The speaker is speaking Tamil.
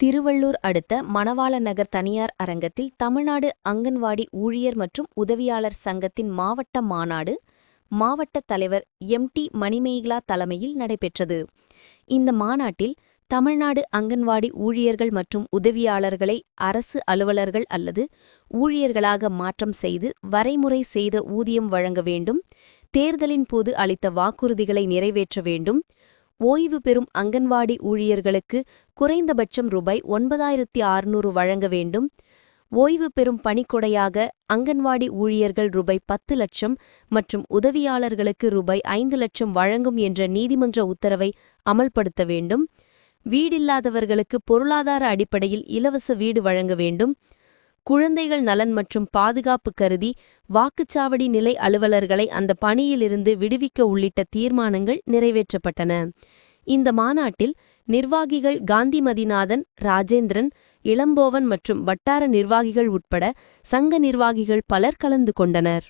திருவள்ளூர் அடுத்த மணவாள நகர் தனியார் அரங்கத்தில் தமிழ்நாடு அங்கன்வாடி ஊழியர் மற்றும் உதவியாளர் சங்கத்தின் மாவட்ட மாநாடு மாவட்ட தலைவர் டி மணிமேகலா தலைமையில் நடைபெற்றது. இந்த மாநாட்டில் தமிழ்நாடு அங்கன்வாடி ஊழியர்கள் மற்றும் உதவியாளர்களை அரசு அலுவலர்கள் அல்லது ஊழியர்களாக மாற்றம் செய்து வரைமுறை செய்த ஊதியம் வழங்க வேண்டும், தேர்தலின் போது அளித்த வாக்குறுதிகளை நிறைவேற்ற வேண்டும், ஓய்வு பெறும் அங்கன்வாடி ஊழியர்களுக்கு குறைந்தபட்சம் ரூபாய் 9600 வழங்க வேண்டும், ஓய்வு பெறும் பணிக்கொடையாக அங்கன்வாடி ஊழியர்கள் ரூபாய் 10 லட்சம் மற்றும் உதவியாளர்களுக்கு ரூபாய் 5 லட்சம் வழங்கும் என்ற நீதிமன்ற உத்தரவை அமல்படுத்த வேண்டும், வீடில்லாதவர்களுக்கு பொருளாதார அடிப்படையில் இலவச வீடு வழங்க வேண்டும், குழந்தைகள் நலன் மற்றும் பாதுகாப்பு கருதி வாக்குச்சாவடி நிலை அலுவலர்களை அந்த பணியிலிருந்து விடுவிக்க உள்ளிட்ட தீர்மானங்கள் நிறைவேற்றப்பட்டன. இந்த மாநாட்டில் நிர்வாகிகள் காந்திமதிநாதன், ராஜேந்திரன், இளம்போவன் மற்றும் வட்டார நிர்வாகிகள் உட்பட சங்க நிர்வாகிகள் பலர் கலந்து கொண்டனர்.